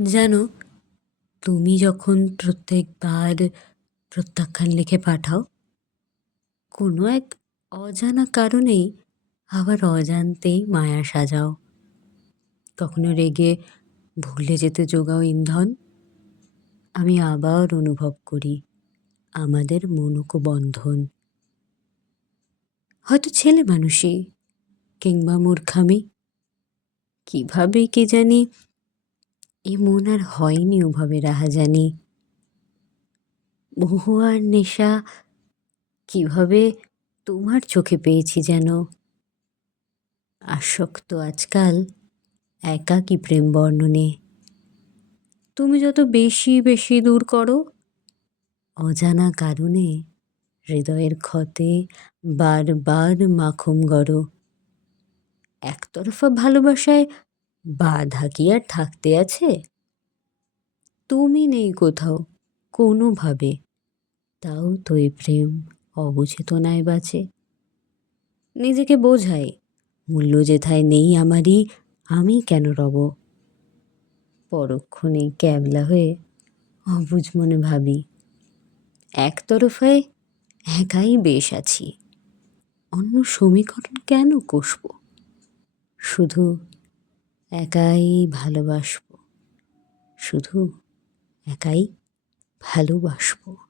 জানো, তুমি যখন প্রত্যেকবার প্রত্যাখ্যান লিখে পাঠাও, কোনো এক অজানা কারণেই আবার অজান্তেই মায়া সাজাও। কখনো রেগে ভুলে যেতে যোগাও ইন্ধন। আমি আবার অনুভব করি আমাদের মনোক বন্ধন। হয়তো ছেলে মানুষই কিংবা মূর্খামি, কিভাবে কি জানি এ মন আর হয়নি ওভাবে রাহাজানি। বহু আর নেশা কিভাবে তোমার চোখে পেয়েছি যেন। আসক্ত আজকাল একাকী প্রেম বর্ণনে। তুমি যত বেশি বেশি দূর করো, অজানা কারণে হৃদয়ের ক্ষতে বারবার মাখুম গড়ো। একতরফা ভালোবাসায় বাধা কি আর থাকতে আছে? তুমি নেই কোথাও কোনোভাবে, তাও তো এই প্রেম অবচেতনায় বাঁচে। নিজেকে বোঝাই, মূল্য যেথায় নেই আমারই, আমি কেন রব। পরক্ষণে ক্যাবলা হয়ে অবুঝ মনে ভাবি, একতরফায় একাই বেশ আছি। অন্য সমীকরণ কেন কষব? শুধু একাই ভালোবাসব, শুধু একাই ভালোবাসব।